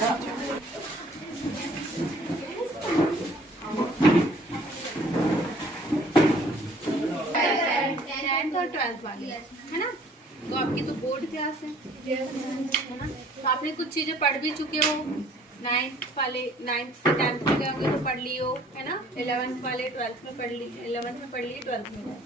और 12th वाले है ना। तो आपकी तो बोर्ड क्लास है ना, तो आपने कुछ चीजें पढ़ भी चुके हो। 9th वाले 9th से 10th में गए होंगे तो पढ़ ली हो, है ना। 11th वाले 12th में पढ़ ली, 11th में पढ़ ली, 12th में।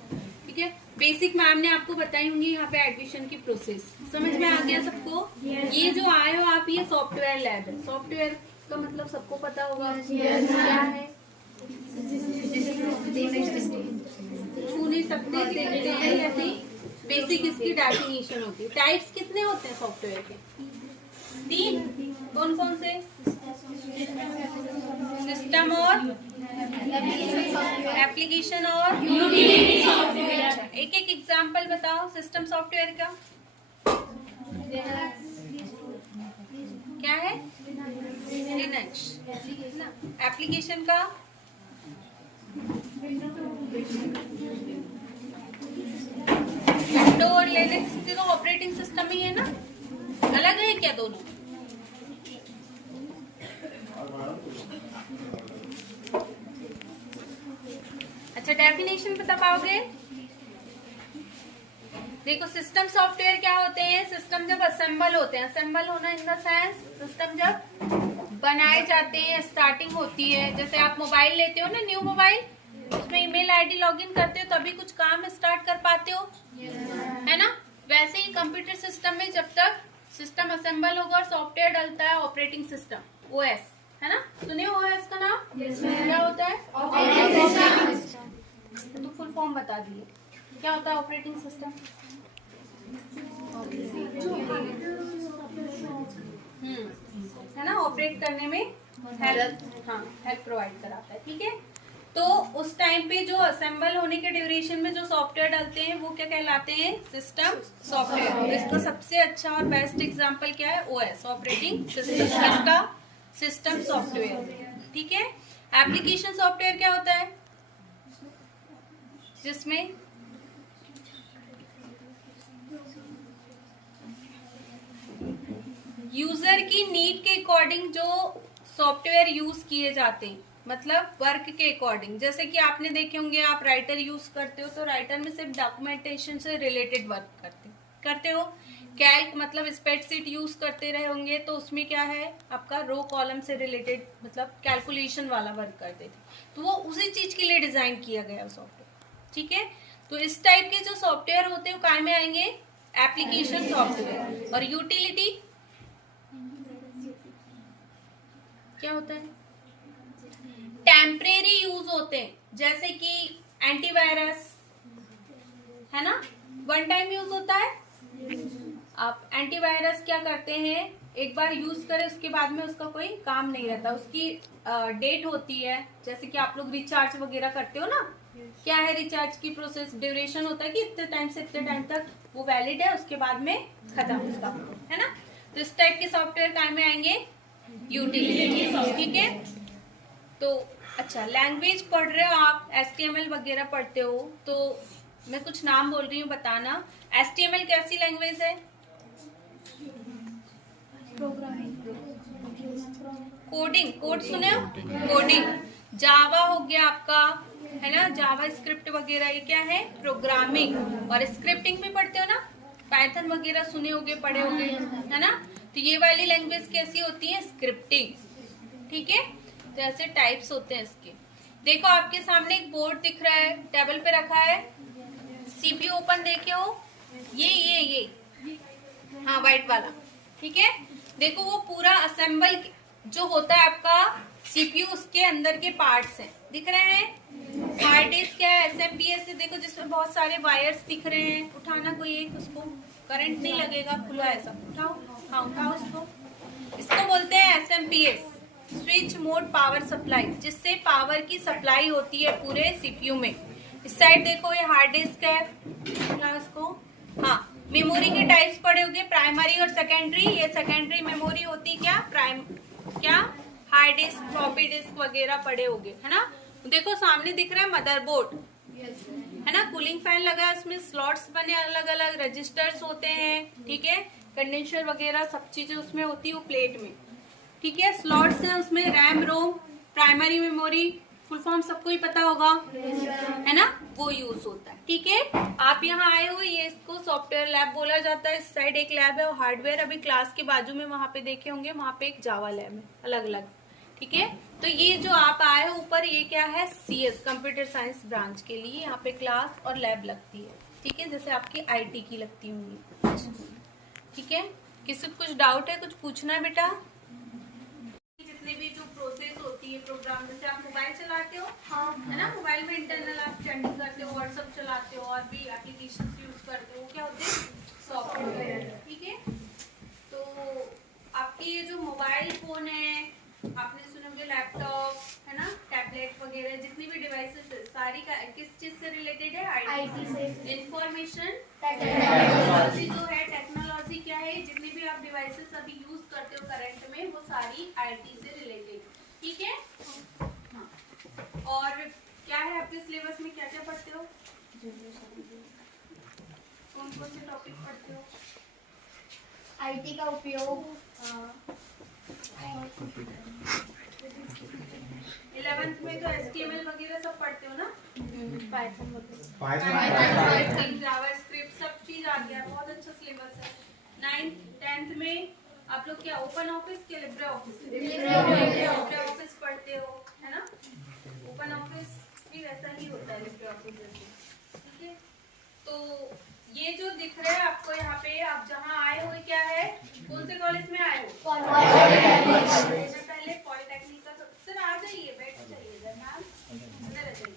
ठीक है, बेसिक मैम ने आपको बताई होंगी यहाँ पे एडमिशन की प्रोसेस। समझ में आ गया सबको? ये जो आए हो आप, ये सॉफ्टवेयर लैब है। सॉफ्टवेयर का मतलब सबको पता होगा क्या है। छू नहीं सकते, देखते हैं, ऐसी बेसिक इसकी डेफिनेशन होती है। टाइप्स कितने होते हैं सॉफ्टवेयर के? 3। कौन कौन से? सिस्टम और एप्लीकेशन और यूटिलिटी सॉफ्टवेयर। एक एक एग्जांपल बताओ सिस्टम सॉफ्टवेयर का। क्या है? लिनक्स। एप्लीकेशन का विंडो और लिनक्स तो ऑपरेटिंग सिस्टम ही है ना, अलग है क्या दोनों? अच्छा, डेफिनेशन बता पाओगे? देखो, सिस्टम सॉफ्टवेयर क्या होते हैं? सिस्टम जब असेंबल होते हैं, असेंबल होना इन द सेंस सिस्टम जब बनाए जाते हैं, स्टार्टिंग होती है। जैसे आप मोबाइल लेते हो ना, न्यू मोबाइल, उसमें ईमेल आईडी लॉगिन करते हो तभी कुछ काम स्टार्ट कर पाते हो, है ना। वैसे ही कंप्यूटर सिस्टम में जब तक सिस्टम असेंबल होगा और सॉफ्टवेयर डलता है, ऑपरेटिंग सिस्टम ओएस, है ना। सुनिए ओएस का नाम क्या होता है? Operating system. तो फुल फॉर्म बता दिए, क्या होता है ऑपरेटिंग सिस्टम? है ना, ऑपरेट करने में हेल्प, हाँ, हेल्प प्रोवाइड कराता है। ठीक है, तो उस टाइम पे जो असेंबल होने के ड्यूरेशन में जो सॉफ्टवेयर डालते हैं वो क्या कहलाते हैं? System software. इसका सबसे अच्छा और बेस्ट एग्जांपल क्या है? OS, operating system. इसका सिस्टम सॉफ्टवेयर। ठीक है, एप्लीकेशन सॉफ्टवेयर क्या होता है? जिसमें यूजर की नीड के अकॉर्डिंग जो सॉफ्टवेयर यूज किए जाते हैं, मतलब वर्क के अकॉर्डिंग। जैसे कि आपने देखे होंगे, आप राइटर यूज करते हो तो राइटर में सिर्फ डॉक्यूमेंटेशन से रिलेटेड वर्क करते हो। कैल्क मतलब स्प्रेडशीट यूज करते रहे होंगे तो उसमें क्या है आपका? रो कॉलम से रिलेटेड, मतलब कैलकुलेशन वाला वर्क करते थे। तो वो उसी चीज के लिए डिजाइन किया गया सॉफ्टवेयर। ठीक है, तो इस टाइप के जो सॉफ्टवेयर होते हैं काय में आएंगे? Application software. और यूटिलिटी क्या होता है? टेम्परेरी यूज होते हैं, जैसे कि एंटीवायरस, है ना, वन टाइम यूज होता है। आप एंटीवायरस क्या करते हैं? एक बार यूज करें उसके बाद में उसका कोई काम नहीं रहता, उसकी डेट होती है। जैसे कि आप लोग रिचार्ज वगैरह करते हो ना, क्या है रिचार्ज की प्रोसेस? ड्यूरेशन होता है कि इतने टाइम से इतने टाइम तक वो वैलिड है, उसके बाद में खत्म उसका, है ना। तो इस टाइप के सॉफ्टवेयर काम में आएंगे यूटिलिटी। ठीक है, तो अच्छा, लैंग्वेज पढ़ रहे हो आप, HTML वगैरह पढ़ते हो, तो मैं कुछ नाम बोल रही हूँ, बताना। HTML कैसी लैंग्वेज है? कोडिंग, कोड सुने हो? कोडिंग। जावा हो गया आपका, है ना, जावा स्क्रिप्ट वगैरह, ये क्या है? प्रोग्रामिंग। और स्क्रिप्टिंग भी पढ़ते हो ना, पाइथन वगैरह सुने होगे, पढ़े होगे, है ना। तो ये वाली लैंग्वेज कैसी होती है? स्क्रिप्टिंग। ठीक है, तो ऐसे टाइप्स होते हैं इसके। देखो आपके सामने एक बोर्ड दिख रहा है, टेबल पे रखा है, सीपीयू ओपन देखे हो? ये हाँ, व्हाइट वाला। ठीक है, देखो वो पूरा असेंबल जो होता है आपका सीपीयू, उसके अंदर के पार्ट्स हैं, दिख रहे हैं। हार्ड डिस्क क्या है? SMPS से, देखो जिसमें बहुत सारे वायर्स दिख रहे हैं। उठाना कोई एक, उसको करंट नहीं लगेगा, खुला है सब, उठाओ। हाँ, उठाओ इसको बोलते हैं SMPS, switch mode power supply, जिससे पावर की सप्लाई होती है पूरे सीपीयू में। इस साइड देखो, ये हार्ड डिस्क है, इसको। हाँ, मेमोरी के टाइप्स पढ़े होंगे, प्राइमरी और सेकेंडरी। ये सेकेंडरी मेमोरी होती क्या हार्ड डिस्क, फ्लॉपी डिस्क वगैरह पढ़े होंगे, है ना। देखो सामने दिख रहा है मदरबोर्ड, है ना, कूलिंग फैन लगा है, उसमें स्लॉट्स बने, अलग अलग रजिस्टर्स होते हैं। ठीक है, कंडेंसर वगैरह सब चीजें उसमें होती है, वो प्लेट में। ठीक है। स्लॉट्स हैं उसमें रैम, रोम, प्राइमरी मेमोरी, फुल फॉर्म सबको ही पता होगा, है ना, वो यूज होता है। ठीक है, आप यहाँ आए हो, ये इसको सॉफ्टवेयर लैब बोला जाता है। इस साइड एक लैब है और हार्डवेयर, अभी क्लास के बाजू में वहां पे देखे होंगे, वहां पे एक जावा लैब है, अलग अलग। ठीक है, तो ये जो आप आए हो ऊपर, ये क्या है, CS कंप्यूटर साइंस ब्रांच के लिए यहाँ पे क्लास और लैब लगती है। ठीक है, जैसे आपकी IT की लगती होंगी। ठीक है, किसी को कुछ डाउट है, कुछ पूछना है बेटा? जितने भी जो प्रोसेस होती है प्रोग्राम, जैसे आप मोबाइल चलाते हो, है ना, मोबाइल में इंटरनल आप चैटिंग करते हो, व्हाट्सएप चलाते हो, और भी एप्लीकेशन यूज करते हो, क्या होते हैं, सॉफ्टवेयर। ठीक है, तो आपकी ये जो मोबाइल फोन है, आपने सुना होगा लैपटॉप, है ना, टैबलेट वगैरह, जितनी भी डिवाइसेस है, सारी का किस चीज से रिलेटेड है, IT से। इंफॉर्मेशन टेक्नोलॉजी जो है, टेक्नोलॉजी क्या है, जितनी भी आप डिवाइसेस अभी यूज करते हो करंट में, वो सारी IT से रिलेटेड। ठीक है, हाँ। और क्या है आपके सिलेबस में, क्या क्या पढ़ते हो, कौन कौन से टॉपिक पढ़ते हो? IT का उपयोग, 11th में तो HTML वगैरह सब पढ़ते हो ना, पाइथन, जावास्क्रिप्ट, सब चीज आ गया, बहुत अच्छा सिलेबस है। 9th 10th में आप लोग क्या ओपन ऑफिस के लिब्रे ऑफिस पढ़ते हो, है ना, ओपन ऑफिस भी वैसा ही होता है लिब्रे ऑफिस जैसे। ठीक है, तो ये जो दिख रहा है आपको यहाँ पे, आप जहाँ आए हो, क्या है, कौन से कॉलेज में आए हो, पहले पॉलिटेक्निक का। सर आ जाइए, बैठ जाइए इधर, इधर आ जाइए।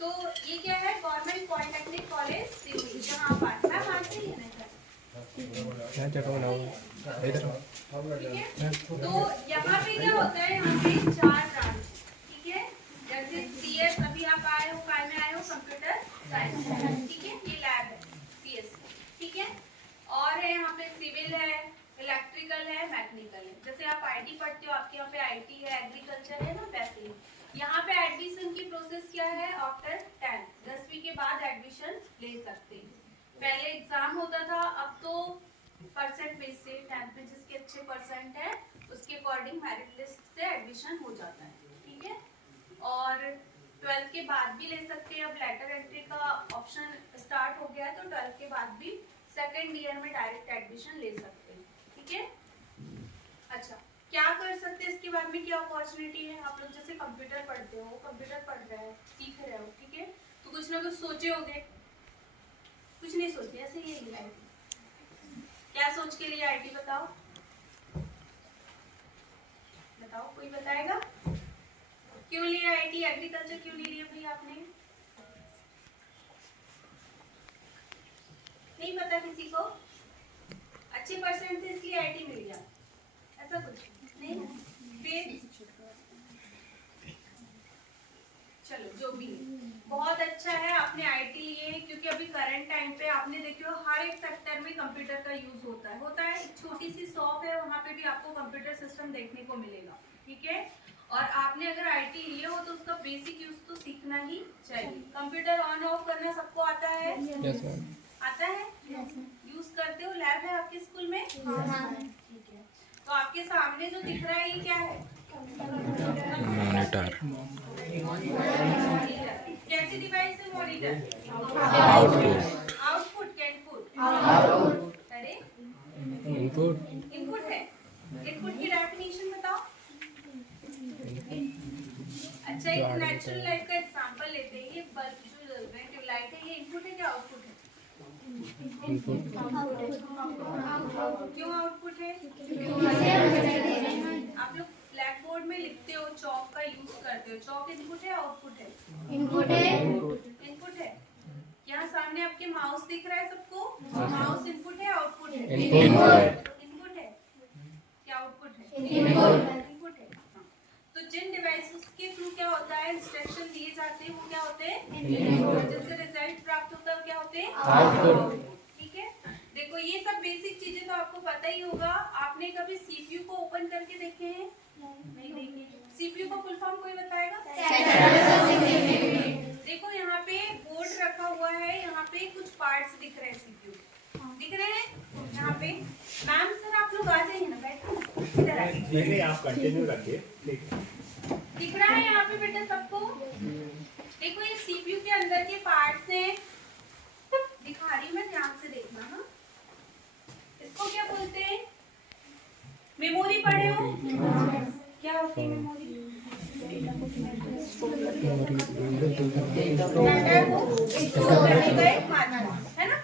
तो ये क्या है, गवर्नमेंट पॉलिटेक्निक कॉलेज सिवनी, जहाँ आप आए, मैम आ जाइए ना इधर। ठीक है, तो यहाँ पे क्या होता है, यहाँ पे 4 ब्रांच। ठीक है, जैसे CS अभी आप आए हो, काय में आए हो, कंप्यूटर साइंस। ठीक है, ये लैब है CS। ठीक है, और है यहाँ पे सिविल है, इलेक्ट्रिकल है, मैकेनिकल है। जैसे आप IT पढ़ते हो, आपके यहाँ पे IT है, एग्रीकल्चर है ना, वैसे ही यहाँ पे एडमिशन की प्रोसेस क्या है, आफ्टर 10वीं के बाद एडमिशन ले सकते हैं। पहले एग्जाम होता था, अब तो परसेंट बेस से 10th में जिसके अच्छे परसेंट है, उसके अकॉर्डिंग मेरिट लिस्ट से एडमिशन हो जाता है। ठीक है, और 12th के बाद भी ले सकते हैं। अब लेटर एंट्री का ऑप्शन स्टार्ट हो गया है, तो 12th के बाद भी सेकेंड ईयर में डायरेक्ट एडमिशन ले सकते हैं। ठीक है, अच्छा, क्या कर सकते हैं इसके बाद में, क्या अपॉर्चुनिटी है? आप लोग जैसे कंप्यूटर पढ़ते हो, कंप्यूटर पढ़ रहे हो, सीख रहे हो, ठीक है, तो कुछ ना कुछ सोचे होंगे, कुछ नहीं सोचे, ऐसे ही लिया है। क्या सोच के लिए IT बताओ, बताओ, कोई बताएगा क्यों लिया IT? एग्रीकल्चर क्यों नहीं लिया भाई आपने? नहीं पता किसी को? अच्छे परसेंट से इसलिए IT मिल गया, ऐसा कुछ नहीं? फिर चलो, जो भी बहुत अच्छा है आपने IT लिए, क्योंकि अभी करंट टाइम पे आपने देखे हो हर एक सेक्टर में कंप्यूटर का यूज होता है। एक छोटी सी शॉप है, वहाँ पे भी आपको कंप्यूटर सिस्टम देखने को मिलेगा। ठीक है, और आपने अगर IT लिए हो तो उसका बेसिक यूज तो सीखना ही चाहिए। कंप्यूटर ऑन ऑफ करना सबको आता है? Yes ma'am. आता है? यूज करते हो? लैब है आपके स्कूल में? ठीक है, तो आपके सामने जो दिख रहा है, ये क्या है? मॉनिटर। कैसी डिवाइस है मॉनिटर? आउटपुट। आउटपुट क्या इनपुट? अरे इनपुट। इनपुट है। इनपुट की डेफिनेशन बताओ। अच्छा, एक नेचुरल लाइफ का एग्जांपल लेते हैं। ये बल्ब जो जल रहे हैं, ट्यूबलाइट है, ये इनपुट है क्या आउटपुट है? इनपुट। क्यों आउटपुट है? आप लोग ब्लैक बोर्ड में लिखते हो, चॉक का यूज करते हो, चॉक इनपुट है आउटपुट है? इनपुट है। यहाँ सामने आपके माउस दिख रहा है सबको, माउस इनपुट है आउटपुट है? इनपुट है क्या आउटपुट है? इनपुट है। तो जिन डिवाइसेस के थ्रू क्या होता है, इंस्ट्रक्शन दिए जाते हैं, वो क्या होते हैं? जिनसे रिजल्ट प्राप्त होता है, क्या होते हैं? आउटपुट। ठीक है, देखो ये सब बेसिक चीजें तो आपको पता ही होगा। आपने कभी CPU को ओपन करके देखे हैं? नहीं देखे। CPU का फुल फॉर्म कोई बताएगा? देखो यहाँ पे बोर्ड रखा हुआ है, यहाँ पे कुछ पार्ट्स दिख रहे हैं CPU, दिख रहे हैं यहाँ पे। मैम सर आप लोग आ जाइए ना, बैठो। इधर आइए। नहीं नहीं आप कंटिन्यू रखिए ठीक है। दिख रहा है यहाँ पे बेटा सबको? देखो ये सीपीयू के अंदर के पार्ट्स हैं, दिखा रही हूँ मैं, ध्यान से देखना। हाँ, इसको क्या बोलते हैं? मेमोरी पढ़े हो? क्या होती है मेमोरी? डाटा को स्टोर करने का एक माध्यम है ना।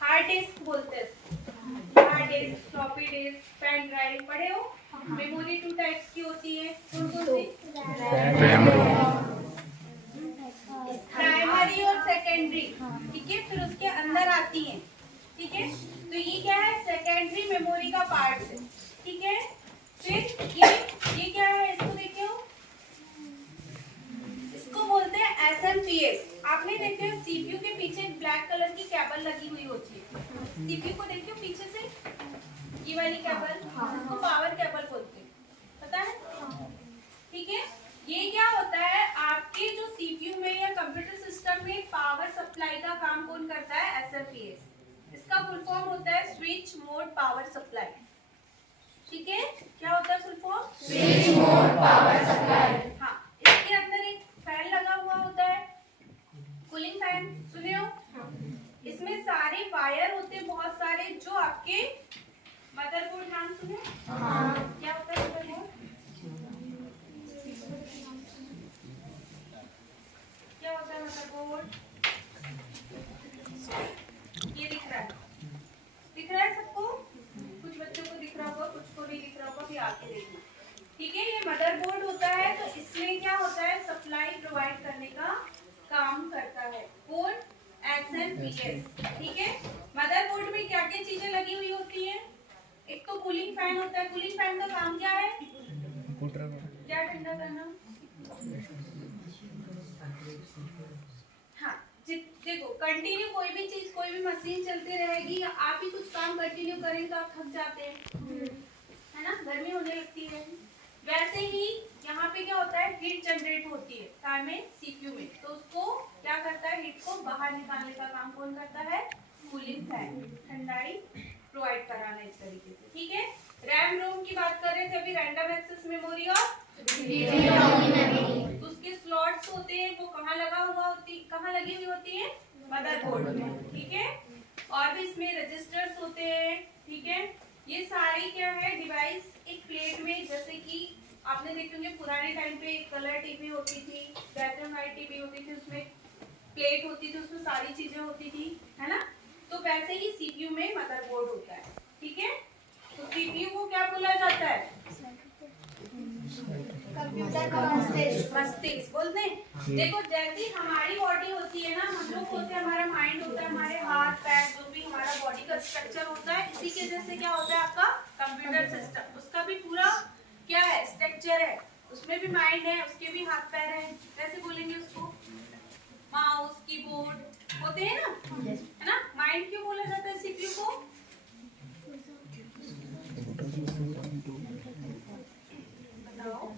हार्ड डिस्क बोलते हैं, hard disk, floppy disk, pen drive पढ़े हो? मेमोरी 2 टाइप्स की होती है, कौन कौन सी? प्राइमरी और सेकेंडरी, ठीक है। फिर उसके अंदर आती है, ठीक है। तो ये क्या है? सेकेंडरी मेमोरी का पार्ट है, ठीक है। फिर ये क्या है? इसको देखिए, इसको बोलते हैं एसएमपीएस। आपने देखे हो सीपीयू के पीछे ब्लैक कलर की केबल लगी हुई होती है, सीपीयू को देखियो पीछे से, ये वाली केबल, इसको पावर केबल बोलते हैं, पता है? ठीक है। ये क्या होता है? आपके जो सीपीयू में या कंप्यूटर सिस्टम में पावर सप्लाई का काम कौन करता है? एसएमपीएस। इसका फुल फॉर्म होता है स्विच मोड पावर सप्लाई, ठीक है। क्या होता है full form? Switch mode power supply. हाँ, इसके अंदर एक फैन लगा हुआ होता है, कूलिंग फैन, सुने हो? इसमें सारे वायर होते हैं बहुत सारे, जो आपके मदरबोर्ड, नाम सुने? क्या होता है मदरबोर्ड? क्या होता है मदरबोर्ड? ये दिख रहा है, दिख रहा है सबको? कुछ बच्चों को दिख रहा होगा, कुछ को नहीं दिख रहा होगा, भी आके देखना, ठीक है। ये मदरबोर्ड होता है, तो इसमें क्या होता है? सप्लाई प्रोवाइड करने का काम करता है कौन? एसएमपीएस, ठीक है। मदरबोर्ड में क्या क्या चीजें लगी हुई होती है? एक तो कूलिंग फैन होता है। कूलिंग फैन का काम क्या है? क्या ठंडा करना? हाँ, देखो कंटिन्यू कोई भी चीज, कोई भी मशीन चलती रहेगी, आप ही कुछ काम कंटिन्यू करेंगे तो आप थक जाते हैं, है ना, गर्मी होने लगती है। वैसे ही यहाँ पे क्या होता है? हीट जनरेट होती है कार में, सीपीयू में, तो उसको क्या करता है? हीट को बाहर निकालने का काम कौन करता है? कूलिंग फैन, ठंडाई प्रोवाइड कराना इस तरीके से, ठीक है। रैम रोम की बात कर रहे थे अभी, रैंडम एक्सेस मेमोरी और तो उसके स्लॉट्स होते हैं, वो कहाँ कहाँ लगी हुई होती है? मदरबोर्ड में, ठीक है। और भी इसमें रजिस्टर्स होते हैं, ठीक है। ये सारी क्या है? डिवाइस एक प्लेट में, जैसे कि आपने देखे होंगे पुराने टाइम पे कलर टीवी होती थी, ब्लैक एंड व्हाइट टीवी होती थी, उसमें प्लेट होती थी, उसमें सारी चीजें होती थी, है ना। तो वैसे ही सीपीयू में मदरबोर्ड होता है, ठीक है। तो सीपीयू को क्या बोला जाता है? कंप्यूटर का मस्तिष्क। मस्तिष्क बोलते हैं। देखो जैसी हमारी बॉडी होती है ना, हम लोग होते हैं, हमारा माइंड होता है, हमारे हाथ पैर, जो भी हमारा बॉडी का स्ट्रक्चर होता है, इसी के जैसे क्या होता है आपका कंप्यूटर सिस्टम, उसका भी पूरा क्या है? स्ट्रक्चर है, उसमें भी माइंड है, उसके भी हाथ पैर है, कैसे बोलेंगे उसको? माउस, कीबोर्ड होते हैं ना, है ना। माइंड क्यों बोला जाता है सीपीयू को? बताओ,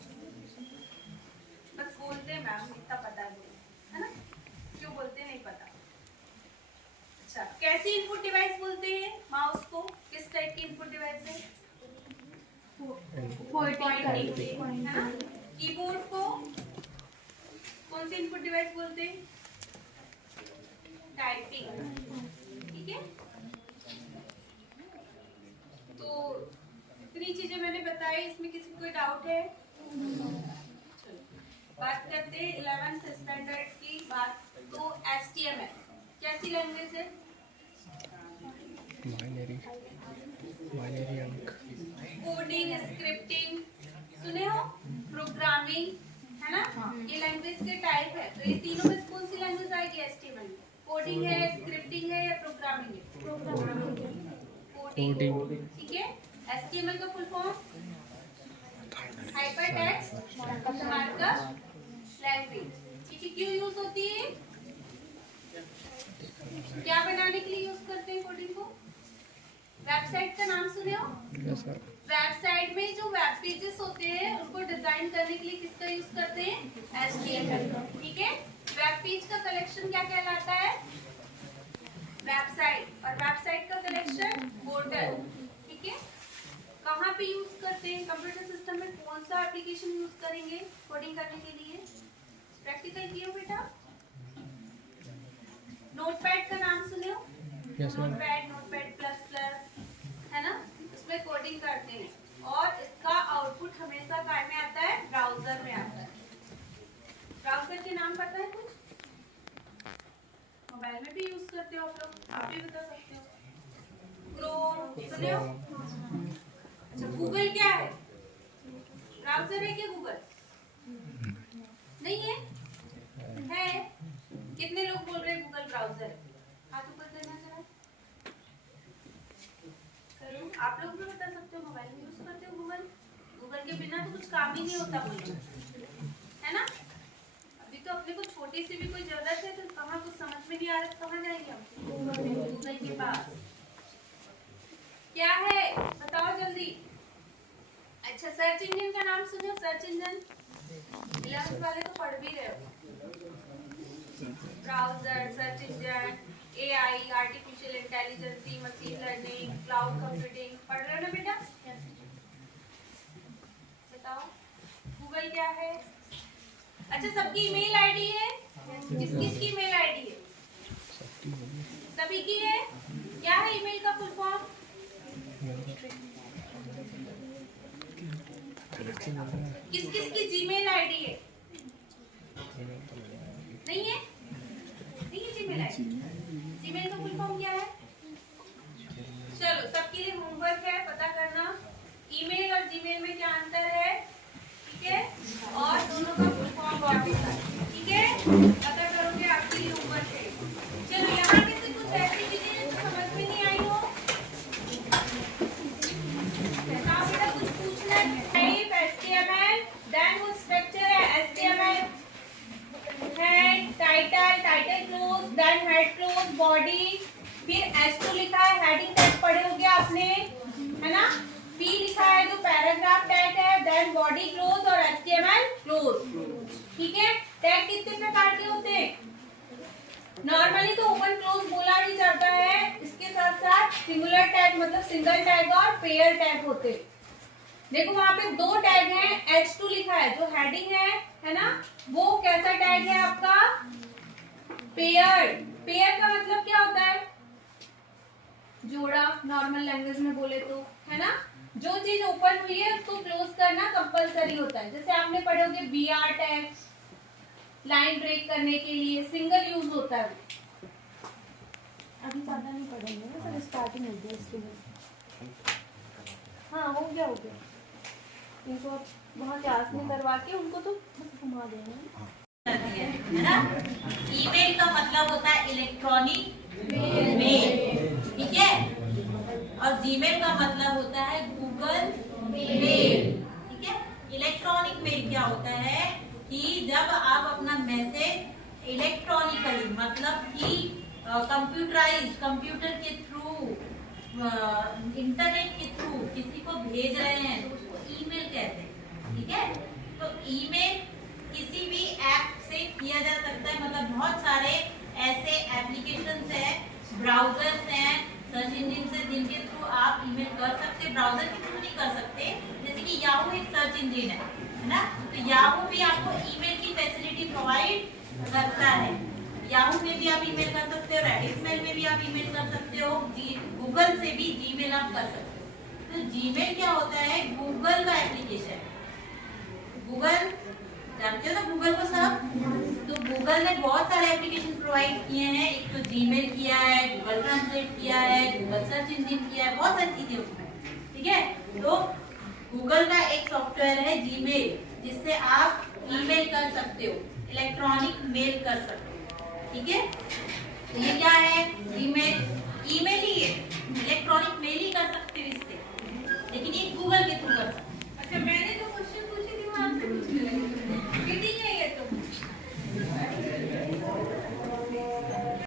बस बोलते हैं मैम, इतना पता है ना, क्यों बोलते हैं नहीं पता। अच्छा, कैसी इनपुट डिवाइस बोलते हैं माउस को? किस टाइप की इनपुट डिवाइस है? पॉइंटिंग, है ना। कीबोर्ड को कौन सी इनपुट डिवाइस बोलते हैं? टाइपिंग, ठीक है। तो इतनी चीजें मैंने बताई, इसमें किसी को कोई डाउट है? बात करते हैं 11th स्टैंडर्ड की बात। तो HTML कैसी लैंग्वेज है? कोडिंग, स्क्रिप्टिंग सुने हो? प्रोग्रामिंग, है ना। ये लैंग्वेज के टाइप है। तो ये तीनों में कौन सी लैंग्वेज आएगी HTML में? कोडिंग है, स्क्रिप्टिंग है या प्रोग्रामिंग है? कोडिंग, ठीक है। HTML का full form hypertext markup language, ठीक है। क्यों यूज होती है? क्या बनाने के लिए यूज करते हैं कोडिंग को? वेबसाइट का नाम सुने हो? वेबसाइट में जो वेब पेजेस होते हैं उनको डिजाइन करने के लिए किसका यूज करते हैं? HTML, ठीक है। वेब पेज का कलेक्शन क्या कहलाता है? वेबसाइट, और वेबसाइट का कलेक्शन पोर्टल, ठीक है। कहाँ पे यूज करते हैं? कंप्यूटर सिस्टम में कौन सा एप्लीकेशन यूज करेंगे कोडिंग करने के लिए? प्रैक्टिकल किए हो बेटा? नोटपैड का नाम सुने हो? Yes, ma'am. Notepad, notepad plus plus, है ना? इसमें कोडिंग करते हैं और इसका आउटपुट हमेशा काय में आता है? ब्राउजर में आता है। ब्राउजर के नाम पता है कुछ? मोबाइल में भी यूज करते हो आप लोग, आप भी बता सकते हो। क्रोम सुने हो? अच्छा, गूगल क्या है? ब्राउजर है क्या गूगल? नहीं है? है? कितने लोग बोल रहे हैं गूगल ब्राउजर है? हाथ ऊपर करना जरा। करो, आप लोग भी बता सकते हो, मोबाइल में यूज करते हो गूगल? गूगल के बिना तो कुछ काम ही नहीं होता बोलो, है ना? अभी तो अपने को छोटी सी भी कोई जरूरत है तो कहाँ कुछ समझ में नहीं आ रहा, कहाँ जाएंगे हम? गूगल के पास। क्या है बताओ जल्दी। अच्छा, सर्च इंजन का नाम सुनो। सर्च इंजन 11th वाले तो पढ़ भी रहे हो। Browser, search engine, AI, artificial intelligence, machine learning, cloud computing पढ़ रहे हो ना बेटा? बताओ गूगल क्या है? अच्छा, सबकी ईमेल आईडी है? किस किस की ईमेल आईडी है? सभी की है? क्या है ईमेल का फुल फॉर्म? किस किस की जीमेल आईडी है? नहीं है? नहीं है जीमेल आईडी? जीमेल का फुल फॉर्म क्या है? चलो, सबके लिए होमवर्क है, पता करना ईमेल और जीमेल में क्या अंतर है, ठीक है? और दोनों का फुल फॉर्म व्हाट होता है, ठीक है? पता करोगे, आपके लिए होमवर्क है। चलो, यहाँ पे से कुछ ऐसी चीजें जो समझ में नहीं आई हो, बेटा कुछ पूछना है? HTML, देन वो स्ट्रक्चर है HTML, head, title close, then head close, body, फिर H2 लिखा है, हेडिंग टैग पढ़े होंगे आपने, है ना? P लिखा है जो पैराग्राफ टैग है, देन बॉडी क्लोज और HTML क्लोज, ठीक है? टैग कितने प्रकार के होते हैं? नॉर्मली तो ओपन क्लोज बोला ही जाता है, इसके साथ साथ सिंगुलर टैग मतलब सिंगल टैग और पेयर टैग होते हैं। देखो वहां पे दो टैग हैं, H2 लिखा है जो हेडिंग है ना? वो कैसा टैग है आपका? पेयर। पेयर का मतलब क्या होता है? जोड़ा, नॉर्मल लैंग्वेज में बोले तो, है ना? जो चीज ओपन हुई है उसको क्लोज करना कंपलसरी होता है। जैसे आपने पढ़े होंगे BR टैग, लाइन ब्रेक करने के लिए सिंगल यूज होता है। अभी ज्यादा नहीं पढ़ेंगे ना सर, स्टार्टिंग हो गया इसके लिए। हाँ, हो गया। इनको अब वहाँ क्लास में करवा के उनको तो घुमा देंगे, है ना? ईमेल का मतलब होता है इलेक्ट्रॉनिक मेल, ठीक है? और जीमेल का मतलब होता है गूगल मेल, ठीक है? इलेक्ट्रॉनिक मेल क्या होता है कि जब आप अपना मैसेज इलेक्ट्रॉनिकली मतलब कि कंप्यूटराइज, कंप्यूटर के थ्रू, इंटरनेट के थ्रू किसी को भेज रहे हैं तो उसको ईमेल कहते हैं, ठीक है? तो ईमेल किसी भी ऐप से किया जा सकता है, मतलब बहुत सारे ऐसे एप्लीकेशंस हैं, ब्राउजर्स हैं, सर्च इंजन से जिनके थ्रू आप ईमेल कर सकते हैं। ब्राउजर के थ्रू नहीं कर सकते, जैसे कि याहू एक सर्च इंजन है ना? तो याहू भी आपको ईमेल की फैसिलिटी प्रोवाइड करता है। याहू में भी आप ईमेल कर सकते हो, रेडिट मेल में भी आप ईमेल कर सकते हो, गूगल से भी जीमेल आप कर सकते हो। तो जीमेल क्या होता है? गूगल का एप्लीकेशन। गूगल जानते हो ना गूगल को सब? तो गूगल ने बहुत सारे एप्लीकेशन प्रोवाइड किए हैं। एक तो जीमेल किया है, गूगल ट्रांसलेट किया है, गूगल सर्च इंजन किया है, बहुत सारी चीजें उसमें, ठीक है? तो गूगल का एक सॉफ्टवेयर है जीमेल, जिससे आप ईमेल कर सकते हो, इलेक्ट्रॉनिक मेल कर सकते हो, ठीक है? तो ये क्या है? जीमेल ईमेल ही है, इलेक्ट्रॉनिक मेल ही कर सकते हो।